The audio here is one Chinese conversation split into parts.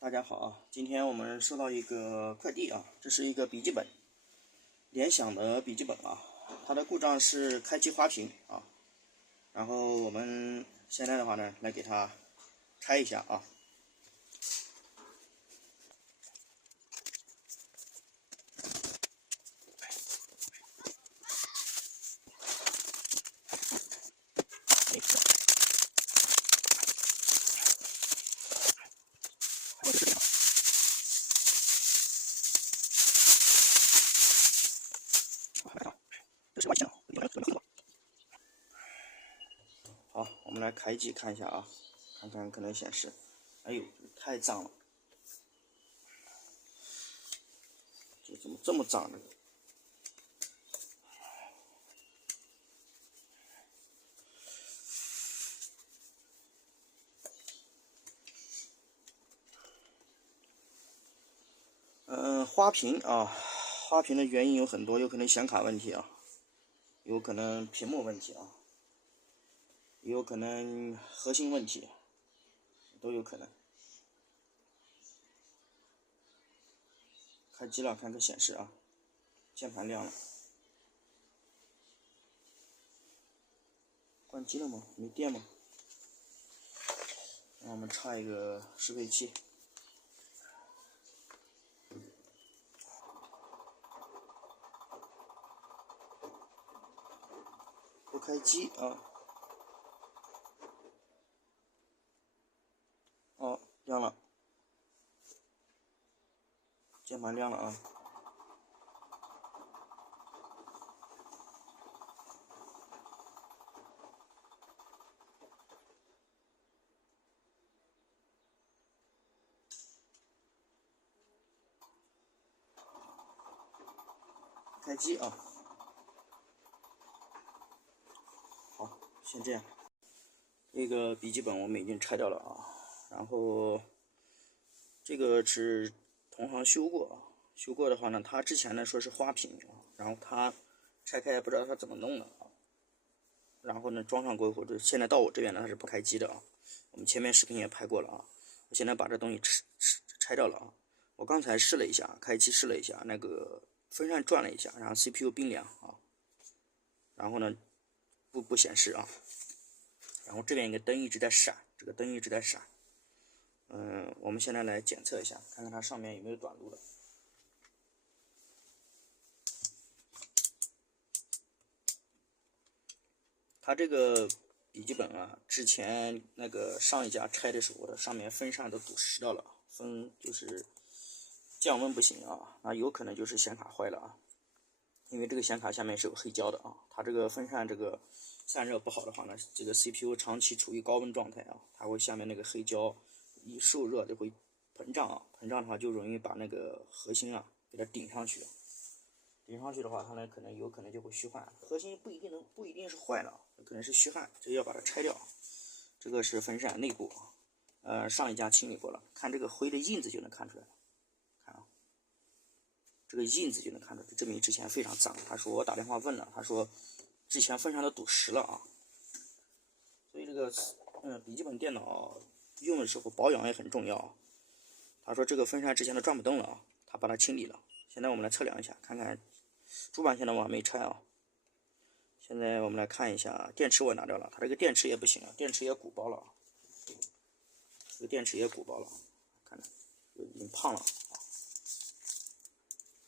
大家好啊！今天我们收到一个快递啊，这是一个笔记本，联想的笔记本啊，它的故障是开机花屏啊。然后我们现在的话呢，来给它拆一下啊。这是外线啊，好，我们来开机看一下啊，看看可能显示。哎呦，太脏了，这怎么这么脏呢？花屏啊，花屏的原因有很多，有可能显卡问题啊，有可能屏幕问题啊，也有可能核心问题，都有可能。开机了，看个显示啊，键盘亮了。关机了吗？没电吗？让我们插一个适配器。不开机啊。哦，亮了，键盘亮了啊。开机啊。好，先这样。这个笔记本我们已经拆掉了啊，然后这个是同行修过啊，修过的话呢，他之前呢说是花屏啊，然后他拆开不知道他怎么弄的啊，然后呢装上过后，这现在到我这边呢它是不开机的啊，我们前面视频也拍过了啊，我现在把这东西拆掉了啊，我刚才试了一下，开机试了一下，那个风扇转了一下，然后 CPU 冰凉啊，然后呢不显示啊，然后这边一个灯一直在闪，这个灯一直在闪。我们现在来检测一下，看看它上面有没有短路的。它这个笔记本啊，之前那个上一家拆的时候，上面风扇都堵实掉了，风就是降温不行啊，那有可能就是显卡坏了啊，因为这个显卡下面是有黑胶的啊，它这个风扇这个散热不好的话呢，这个 CPU 长期处于高温状态啊，它会下面那个黑胶一受热就会膨胀啊，膨胀的话就容易把那个核心啊给它顶上去，顶上去的话，它呢有可能就会虚焊，核心不一定是坏了，可能是虚焊，这要把它拆掉。这个是风扇内部，上一家清理过了，看这个灰的印子就能看出来，看啊，这个印子就能看出来，证明之前非常脏。他说我打电话问了，他说之前风扇都堵实了啊，所以这个笔记本电脑用的时候保养也很重要。他说这个风扇之前都转不动了啊，他把它清理了。现在我们来测量一下，看看主板现在我还没拆啊。现在我们来看一下电池，我拿掉了，它这个电池也不行啊，电池也鼓包了，这个电池也鼓包了，看着已经胖了啊。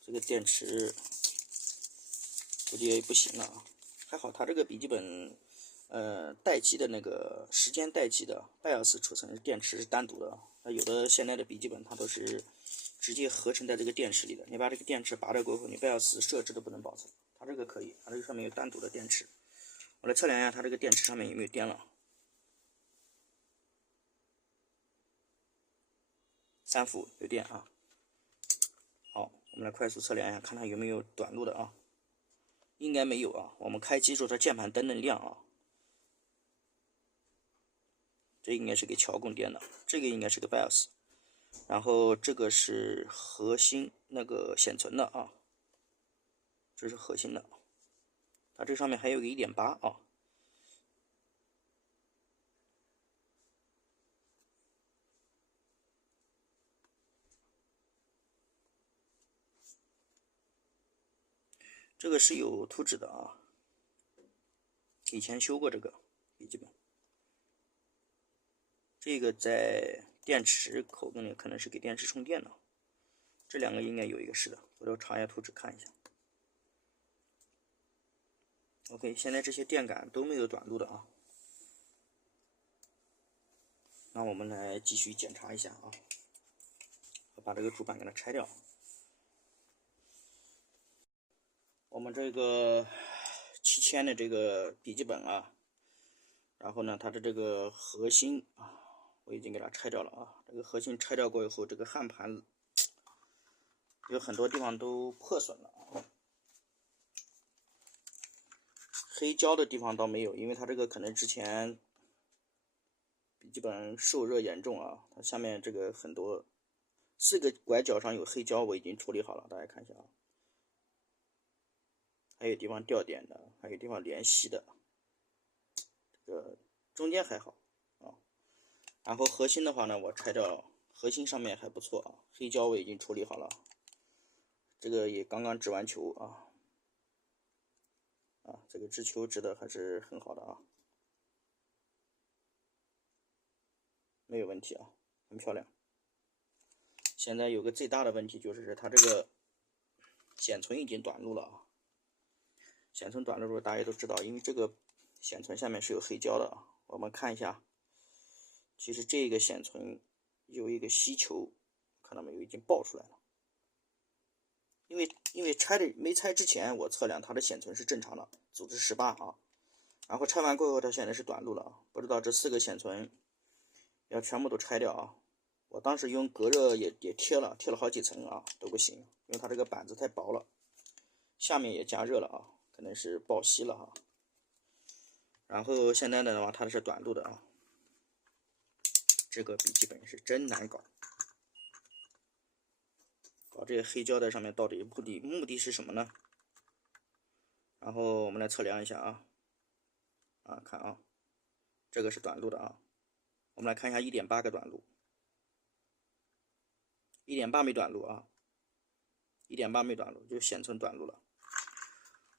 这个电池估计也不行了啊。还好它这个笔记本，待机的那个时间待机的 BIOS 储存电池是单独的，它有的现在的笔记本它都是直接合成在这个电池里的，你把这个电池拔掉过后，你 BIOS 设置都不能保存。它这个可以，它这个上面有单独的电池。我来测量一下它这个电池上面有没有电了。3伏有电啊。好，我们来快速测量一下，看它有没有短路的啊。应该没有啊。我们开机之后，它键盘灯能亮啊。这应该是给桥供电的，这个应该是个 BIOS。然后这个是核心那个显存的啊，这是核心的。它这上面还有个 1.8 啊。这个是有图纸的啊，以前修过这个笔记本。这个在电池口那里可能是给电池充电的，这两个应该有一个是的，回头查一下图纸看一下。OK， 现在这些电感都没有短路的啊。那我们来继续检查一下啊，我把这个主板给它拆掉。我们这个7000的这个笔记本啊，然后呢，它的这个核心啊，我已经给它拆掉了啊。这个核心拆掉过以后，这个焊盘有很多地方都破损了啊。黑胶的地方倒没有，因为它这个可能之前笔记本受热严重啊，它下面这个很多4个拐角上有黑胶，我已经处理好了，大家看一下啊。还有地方掉点的，还有地方连吸的，这个中间还好啊。然后核心的话呢，我拆掉，核心上面还不错啊，黑胶我已经处理好了，这个也刚刚织完球啊。这个织球织的还是很好的啊，没有问题啊，很漂亮。现在有个最大的问题就是它这个显存已经短路了啊。显存短路大家都知道，因为这个显存下面是有黑胶的啊。我们看一下，其实这个显存有一个吸球，看到没有，已经爆出来了。因为没拆之前我测量它的显存是正常的，组织18啊。然后拆完过后它现在是短路了啊，不知道这4个显存要全部都拆掉啊。我当时用隔热也贴了好几层啊，都不行，因为它这个板子太薄了，下面也加热了啊，可能是爆吸了啊。然后现在的话，它是短路的啊。这个笔记本是真难搞，搞这个黑胶在上面到底目的是什么呢？然后我们来测量一下啊，看啊，这个是短路的啊。我们来看一下 1.8 个短路，1.8没短路啊，1.8没短路，就显存短路了。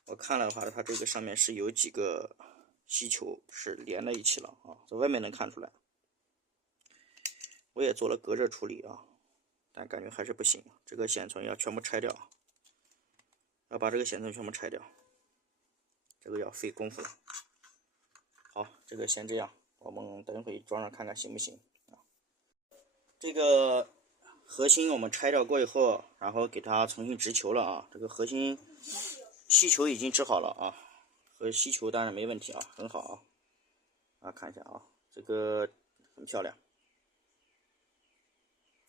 我看了的话，它这个上面是有几个吸球是连在一起了啊，在外面能看出来。我也做了隔热处理啊，但感觉还是不行，这个显存要全部拆掉，要把这个显存全部拆掉，这个要费功夫了。好，这个先这样，我们等会装上看看行不行啊。这个核心我们拆掉过以后，然后给它重新织球了啊。这个核心吸球已经织好了啊，和吸球当然没问题啊，很好啊。看一下啊，这个很漂亮。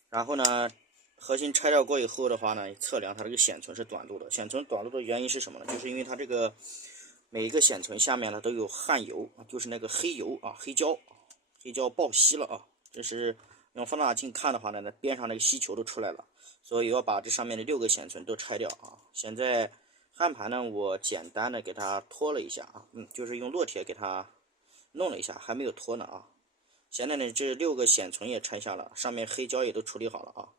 然后呢，核心拆掉过以后的话呢，测量它这个显存是短路的。显存短路的原因是什么呢？就是因为它这个每一个显存下面呢都有焊油，就是那个黑油啊，黑胶爆吸了啊。这是用放大镜看的话呢，那边上那个吸球都出来了，所以要把这上面的6个显存都拆掉啊。现在焊盘呢，我简单的给它拖了一下啊，就是用烙铁给它弄了一下，还没有拖呢啊。现在呢，这6个显存也拆下了，上面黑胶也都处理好了啊。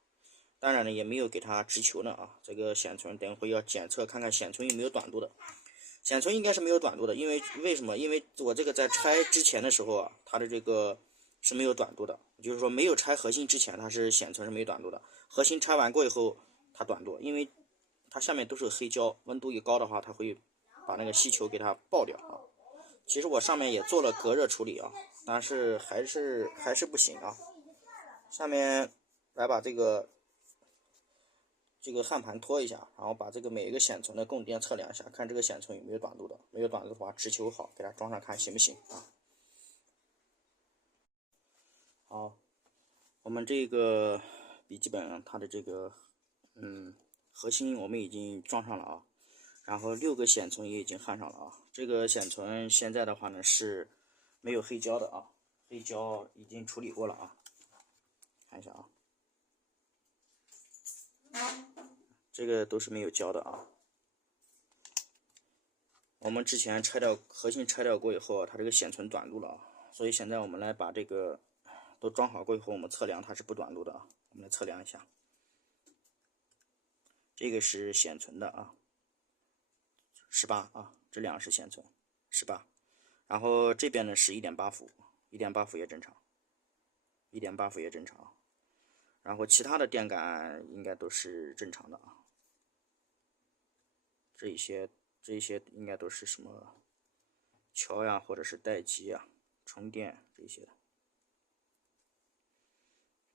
当然呢，也没有给它织球呢啊。这个显存等会要检测看看显存有没有短路的。显存应该是没有短路的，因为为什么？因为我这个在拆之前的时候啊，它的这个是没有短路的，就是说没有拆核心之前，它是显存是没短路的。核心拆完过以后，它短路，因为它下面都是黑胶，温度一高的话，它会把那个吸球给它爆掉啊。其实我上面也做了隔热处理啊，但是还是不行啊。下面来把这个焊盘拖一下，然后把这个每一个显存的供电测量一下，看这个显存有没有短路的，没有短路的话织球好，给它装上看行不行啊？好，我们这个笔记本它的这个核心我们已经装上了啊，然后6个显存也已经焊上了啊。这个显存现在的话呢是没有黑胶的啊，黑胶已经处理过了啊，看一下啊。这个都是没有胶的啊。我们之前核心拆掉过以后，它这个显存短路了啊，所以现在我们来把这个都装好过以后，我们测量它是不短路的啊。我们来测量一下，这个是显存的啊， 18啊，这两个是显存18，然后这边呢是1.8伏，1.8伏也正常，1.8伏也正常，然后其他的电感应该都是正常的啊，这一些应该都是什么桥呀，或者是待机啊、充电这些的，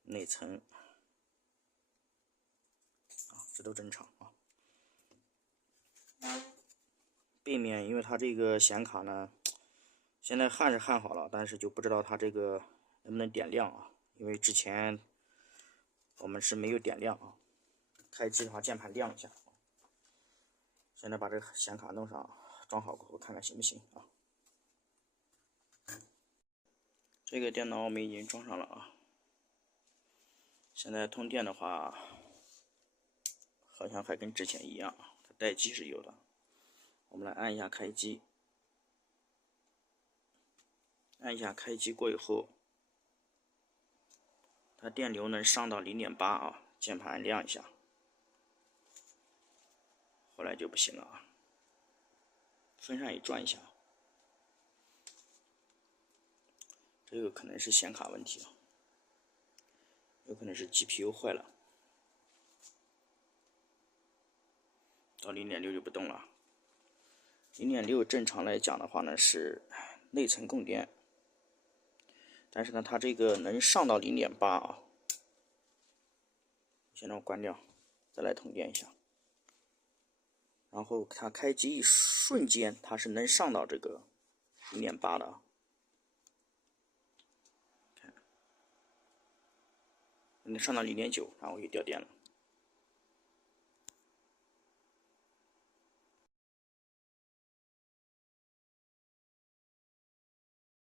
内存啊，这都正常啊。背面因为它这个显卡呢，现在焊是焊好了，但是就不知道它这个能不能点亮啊，因为之前我们是没有点亮啊。开机的话，键盘亮一下。现在把这个显卡弄上，装好过后看看行不行啊？这个电脑我们已经装上了啊。现在通电的话，好像还跟之前一样，它待机是有的。我们来按一下开机，按一下开机过以后，它电流能上到0.8啊，键盘亮一下，后来就不行了啊。风扇也转一下，这个可能是显卡问题啊，有可能是 GPU 坏了。到0.6就不动了。0.6正常来讲的话呢是内存供电，但是呢它这个能上到0.8啊。先让我关掉，再来通电一下。然后它开机一瞬间，它是能上到这个0.8的啊。看，能上到0.9，然后就掉电了。